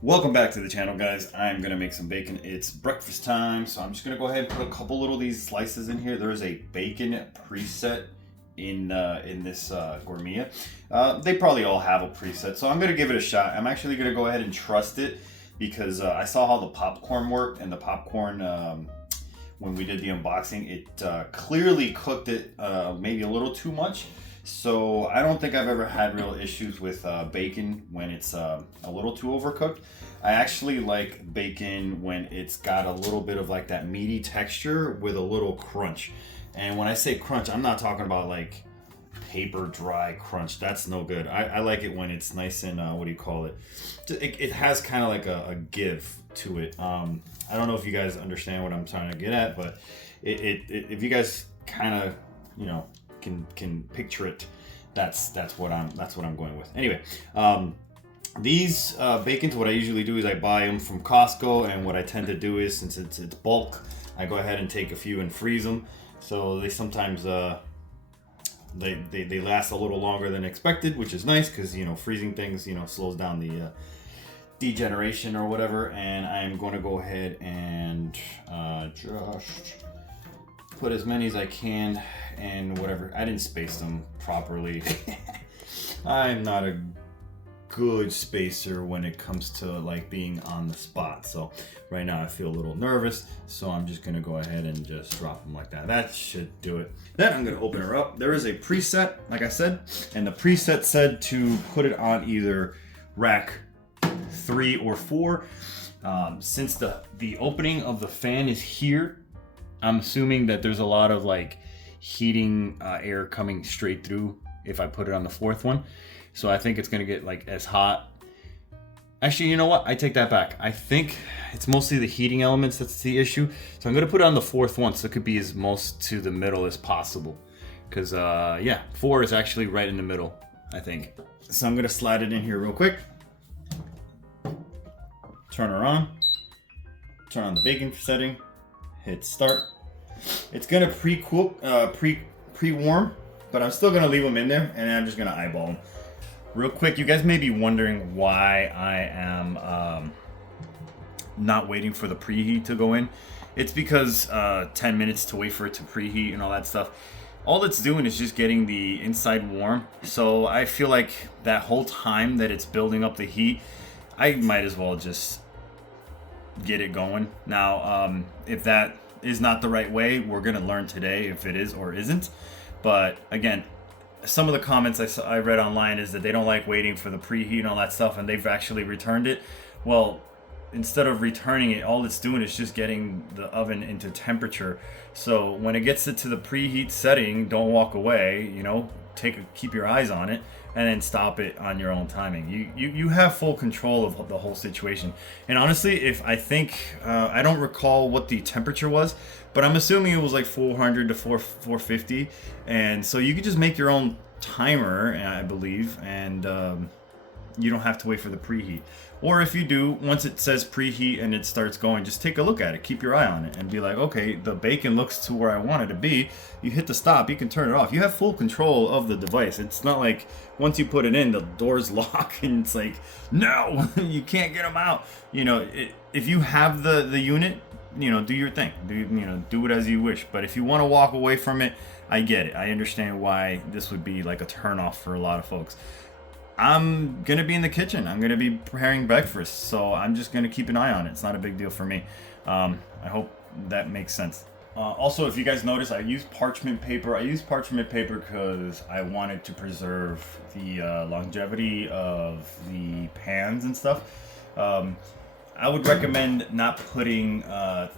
Welcome back to the channel, guys. I'm gonna make some bacon. It's breakfast time, so I'm just gonna go ahead and put a couple little of these slices in here. There is a bacon preset in this Gourmia. They probably all have a preset, so I'm gonna give it a shot. I'm actually gonna go ahead and trust it because I saw how the popcorn worked, and the popcorn when we did the unboxing, it clearly cooked it maybe a little too much. So I don't think I've ever had real issues with bacon when it's a little too overcooked. I actually like bacon when it's got a little bit of like that meaty texture with a little crunch. And when I say crunch, I'm not talking about like paper dry crunch. That's no good. I like it when it's nice and what do you call it? It has kind of like a give to it. I don't know if you guys understand what I'm trying to get at, but if you guys kind of, you know, can picture it, that's what I'm going with. Anyway, these bacons, what I usually do is I buy them from Costco, and what I tend to do is, since it's bulk, I go ahead and take a few and freeze them. So they sometimes they last a little longer than expected, which is nice because, you know, freezing things, you know, slows down the degeneration or whatever. And I'm going to go ahead and just put as many as I can, and whatever. I didn't space them properly. I'm not a good spacer when it comes to like being on the spot. So right now I feel a little nervous. So I'm just gonna go ahead and just drop them like that. That should do it. Then I'm gonna open her up. There is a preset, like I said, and the preset said to put it on either rack 3 or 4. Since the opening of the fan is here, I'm assuming that there's a lot of like heating air coming straight through if I put it on the 4th one. So I think it's gonna get like as hot. Actually, you know what? I take that back. I think it's mostly the heating elements that's the issue. So I'm gonna put it on the 4th one so it could be as most to the middle as possible. Cause yeah, 4 is actually right in the middle, I think. So I'm gonna slide it in here real quick. Turn her on. Turn on the bacon setting. Hit start. It's gonna pre-warm, but I'm still gonna leave them in there, and I'm just gonna eyeball them. Real quick, you guys may be wondering why I am not waiting for the preheat to go in. It's because 10 minutes to wait for it to preheat and all that stuff. All it's doing is just getting the inside warm. So I feel like that whole time that it's building up the heat, I might as well just get it going. Now, if that is not the right way, we're gonna learn today if it is or isn't. But again, some of the comments I read online is that they don't like waiting for the preheat and all that stuff, and they've actually returned it. Well, instead of returning it, all it's doing is just getting the oven into temperature. So when it gets it to the preheat setting, don't walk away, you know, keep your eyes on it, and then stop it on your own timing. You have full control of the whole situation. And honestly, if I think I don't recall what the temperature was, but I'm assuming it was like 400 to 450, and so you could just make your own timer, I believe, and you don't have to wait for the preheat. Or if you do, once it says preheat and it starts going, just take a look at it, keep your eye on it, and be like, okay, the bacon looks to where I want it to be. You hit the stop, you can turn it off. You have full control of the device. It's not like once you put it in, the doors lock and it's like, no, you can't get them out. You know, if you have the unit, you know, do your thing. Do it as you wish. But if you want to walk away from it, I get it. I understand why this would be like a turnoff for a lot of folks. I'm gonna be in the kitchen. I'm gonna be preparing breakfast, so I'm just gonna keep an eye on it. It's not a big deal for me. I hope that makes sense. Also, if you guys notice, I use parchment paper. I use parchment paper because I wanted to preserve the longevity of the pans and stuff. I would recommend not putting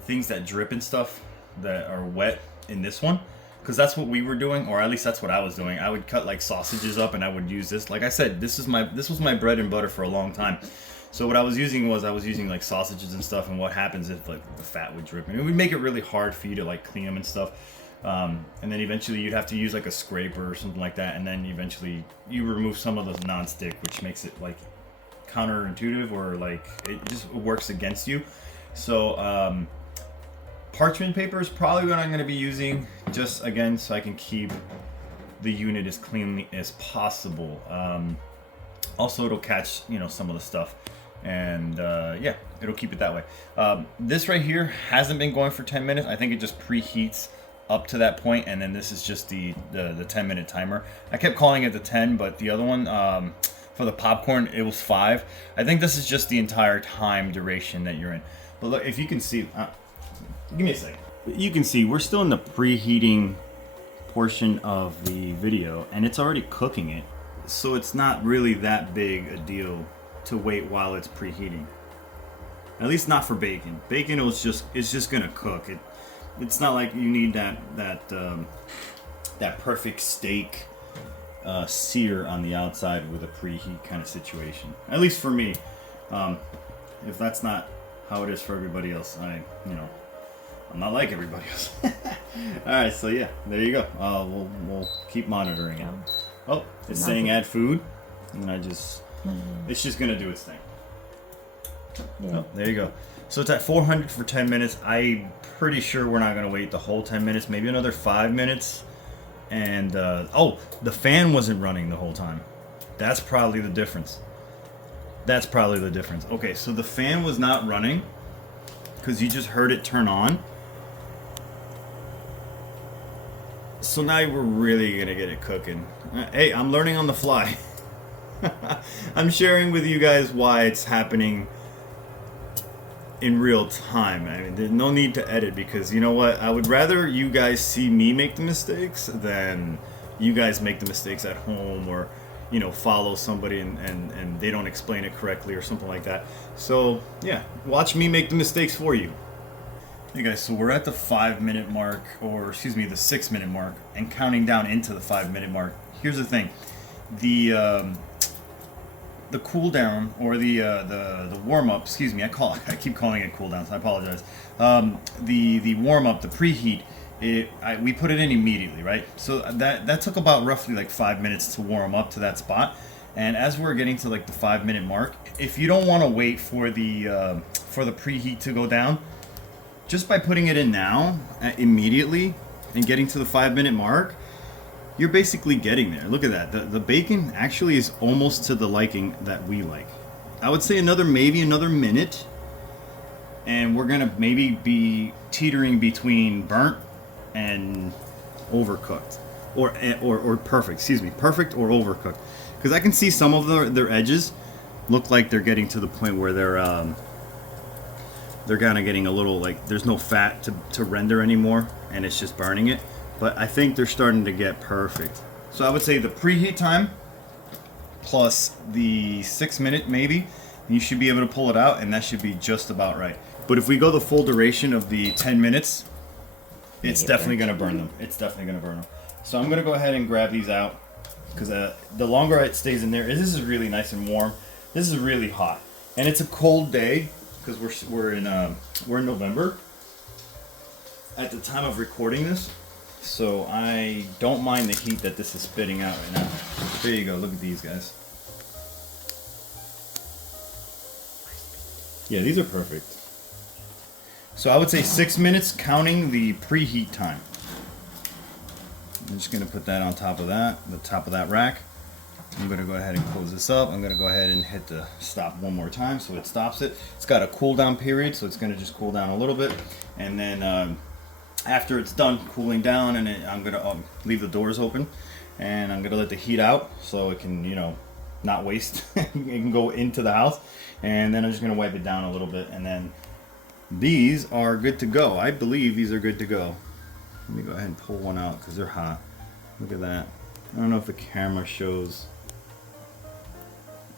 things that drip and stuff that are wet in this one, because that's what we were doing, or at least that's what I was doing. I would cut like sausages up and I would use this. Like I said, this was my bread and butter for a long time. So what I was using like sausages and stuff, and what happens if like the fat would drip, and it would make it really hard for you to like clean them and stuff. And then eventually you'd have to use like a scraper or something like that, and then eventually you remove some of the non-stick, which makes it like counterintuitive, or like it just works against you. So parchment paper is probably what I'm going to be using, just again so I can keep the unit as cleanly as possible. Also, it'll catch, you know, some of the stuff And yeah, it'll keep it that way. This right here hasn't been going for 10 minutes. I think it just preheats up to that point, and then this is just the 10-minute timer. I kept calling it the 10, but the other one, for the popcorn, it was 5. I think this is just the entire time duration that you're in. But look, if you can see, give me a second. You can see we're still in the preheating portion of the video, and it's already cooking it. So it's not really that big a deal to wait while it's preheating. At least not for bacon. Bacon it's just gonna cook. It's not like you need that perfect steak sear on the outside with a preheat kind of situation. At least for me. If that's not how it is for everybody else, I'm not like everybody else. All right, so yeah, there you go. We'll keep monitoring it. Oh, it's saying add food, and it's just gonna do its thing. Yeah. Oh, there you go. So it's at 400 for 10 minutes. I'm pretty sure we're not gonna wait the whole 10 minutes. Maybe another 5 minutes. And oh, the fan wasn't running the whole time. That's probably the difference. Okay, so the fan was not running because you just heard it turn on. So now we're really gonna get it cooking. Hey, I'm learning on the fly. I'm sharing with you guys why it's happening in real time. I mean, there's no need to edit, because you know what? I would rather you guys see me make the mistakes than you guys make the mistakes at home, or follow somebody and they don't explain it correctly or something like that. So yeah, watch me make the mistakes for you. Hey guys, so we're at the 5-minute mark, or excuse me, the 6-minute mark, and counting down into the 5-minute mark. Here's the thing: the cool down, or the warm up. Excuse me, I keep calling it cool down, so I apologize. The warm up, the preheat, we put it in immediately, right? So that took about roughly like 5 minutes to warm up to that spot. And as we're getting to like the 5-minute mark, if you don't want to wait for the preheat to go down, just by putting it in now, immediately, and getting to the 5-minute mark, you're basically getting there. Look at that. The bacon actually is almost to the liking that we like. I would say maybe another minute, and we're gonna maybe be teetering between burnt and overcooked, or perfect. Excuse me, perfect or overcooked. Because I can see some of their edges look like they're getting to the point where they're kind of getting a little, like, there's no fat to render anymore, and it's just burning it. But I think they're starting to get perfect. So I would say the preheat time plus the 6-minute maybe, you should be able to pull it out, and that should be just about right. But if we go the full duration of the 10 minutes, it's definitely going to burn them. So I'm going to go ahead and grab these out, because the longer it stays in there, this is really nice and warm. This is really hot, and it's a cold day, because we're in November at the time of recording this. So I don't mind the heat that this is spitting out right now. There you go. Look at these guys. Yeah, these are perfect. So I would say 6 minutes counting the preheat time. I'm just going to put that on top of that, the top of that rack. I'm going to go ahead and close this up. I'm going to go ahead and hit the stop one more time so it stops it. It's got a cool down period, so it's going to just cool down a little bit. And then after it's done cooling down, and I'm going to leave the doors open, and I'm going to let the heat out so it can, not waste. It can go into the house. And then I'm just going to wipe it down a little bit, and then these are good to go. I believe these are good to go. Let me go ahead and pull one out because they're hot. Look at that. I don't know if the camera shows.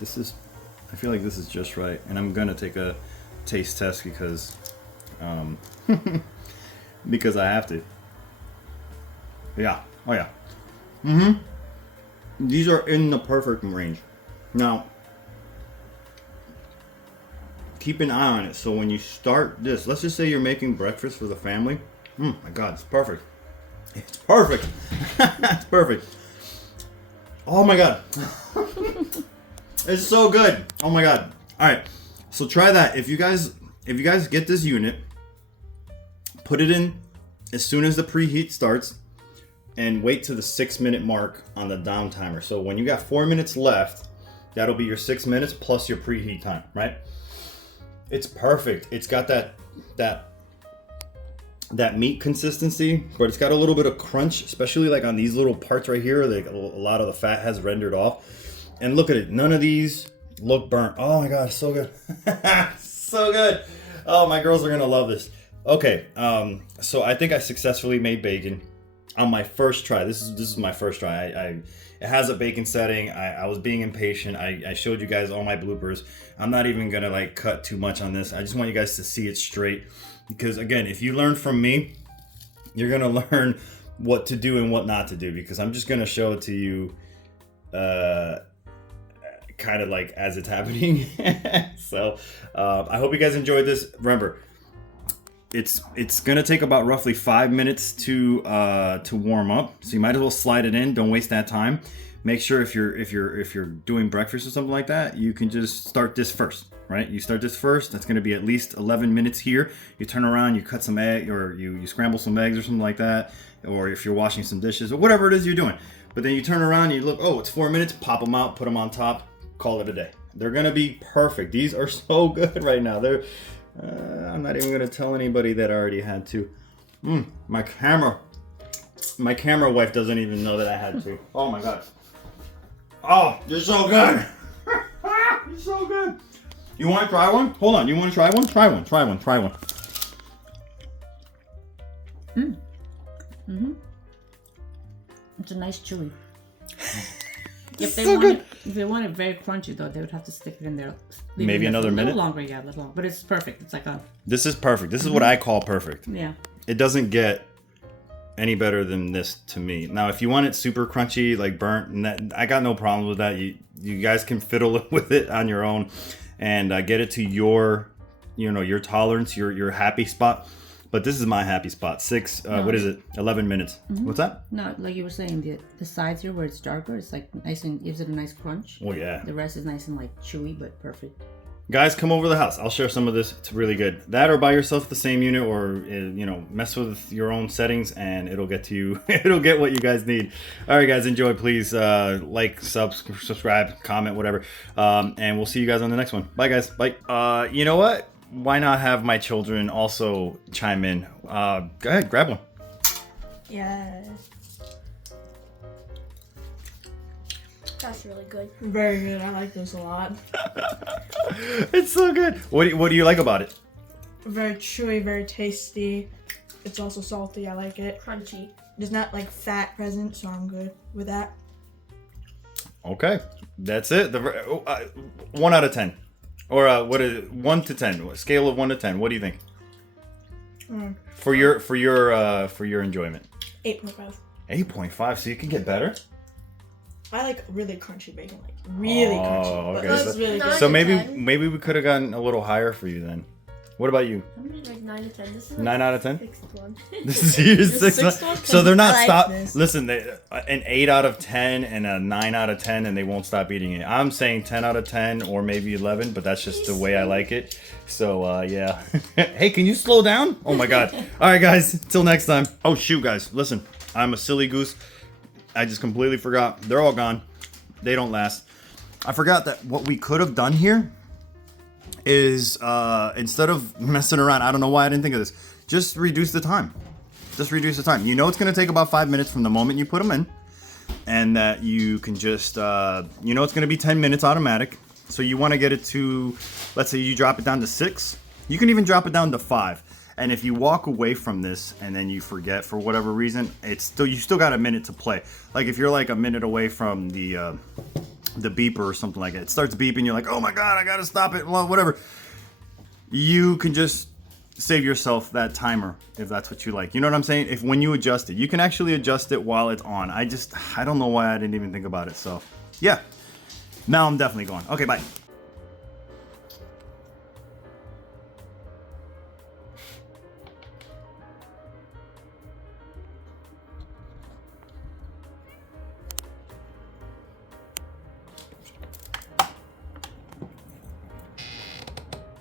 I feel like this is just right, and I'm gonna take a taste test because because I have to. Yeah. Oh yeah. These are in the perfect range. Now, keep an eye on it. So when you start this, let's just say you're making breakfast for the family. My God, it's perfect. It's perfect. It's perfect. Oh my God. It's so good. Oh my God. All right. So try that. If you guys get this unit, put it in as soon as the preheat starts, and wait to the 6-minute mark on the down timer. So when you got 4 minutes left, That'll be your 6 minutes plus your preheat time, right? It's perfect. It's got that meat consistency, but it's got a little bit of crunch, especially like on these little parts right here. Like a lot of the fat has rendered off. And look at it. None of these look burnt. Oh my God, so good. So good. Oh, my girls are gonna love this. Okay, so I think I successfully made bacon on my first try. This is my first try. It has a bacon setting. I was being impatient. I showed you guys all my bloopers. I'm not even gonna like cut too much on this. I just want you guys to see it straight, because again, if you learn from me, you're gonna learn what to do and what not to do, because I'm just gonna show it to you kind of like as it's happening. So I hope you guys enjoyed this. Remember, it's gonna take about roughly 5 minutes to warm up, so you might as well slide it in. Don't waste that time. Make sure if you're doing breakfast or something like that, you can just start this first, right? You start this first. That's gonna be at least 11 minutes here. You turn around, you cut some egg, or you scramble some eggs or something like that, or if you're washing some dishes or whatever it is you're doing. But then you turn around, you look, oh, it's 4 minutes. Pop them out, put them on top, call it a day. They're gonna be perfect. These are so good right now. They're I'm not even gonna tell anybody that I already had to. My camera wife doesn't even know that I had to. Oh my God. Oh, you're so good. You're so good. You want to try one? Hold on. You want to try one? Try one. Try one. Try one. It's a nice chewy. If they want it very crunchy though, they would have to stick it in there. Maybe another minute? A little longer, yeah, a little longer. But it's perfect. It's like a... This is perfect. This is what I call perfect. Yeah. It doesn't get any better than this to me. Now, if you want it super crunchy, like burnt, and that, I got no problem with that. You guys can fiddle with it on your own and get it to your tolerance, your happy spot. But this is my happy spot. What is it? 11 minutes. What's that? No, like you were saying, the sides here where it's darker, it's like nice and gives it a nice crunch. Oh yeah. The rest is nice and like chewy, but perfect. Guys, come over to the house. I'll share some of this. It's really good. That or buy yourself the same unit, or mess with your own settings, and it'll get to you. It'll get what you guys need. All right, guys, enjoy. Please like, subscribe, comment, whatever. And we'll see you guys on the next one. Bye, guys. Bye. You know what? Why not have my children also chime in? Go ahead, grab one. Yeah. That's really good. Very good. I like this a lot. It's so good. What do you like about it? Very chewy, very tasty. It's also salty. I like it. Crunchy. There's not like fat present, so I'm good with that. Okay, that's it. 1 out of 10, or what is it? 1 to 10? Scale of 1 to 10. What do you think? For your enjoyment. 8.5. 8.5. So you can get better. I like really crunchy bacon, like really crunchy. Okay. But that's really good. So maybe we could have gotten a little higher for you then. What about you? I'm gonna like 9 to 10. This is 9 out of 10. Sixth one. This is your sixth one. So they're not I like stop. this. Listen, an 8 out of 10 and a 9 out of 10, and they won't stop eating it. I'm saying 10 out of 10 or maybe 11, but that's just the way I like it. So yeah. Hey, can you slow down? Oh my God. All right, guys. Till next time. Oh shoot, guys. Listen, I'm a silly goose. I just completely forgot. They're all gone. They don't last. I forgot that what we could have done here is instead of messing around, I don't know why I didn't think of this, just reduce the time. Just reduce the time. You know it's going to take about 5 minutes from the moment you put them in, and that you can just, it's going to be 10 minutes automatic. So you want to get it to, let's say you drop it down to 6. You can even drop it down to 5. And if you walk away from this and then you forget for whatever reason, you still got a minute to play. Like if you're like a minute away from the beeper or something like that, it starts beeping, you're like, oh my God, I gotta stop it, well, whatever. You can just save yourself that timer if that's what you like. You know what I'm saying? If when you adjust it, you can actually adjust it while it's on. I don't know why I didn't even think about it. So yeah, now I'm definitely going. Okay, bye.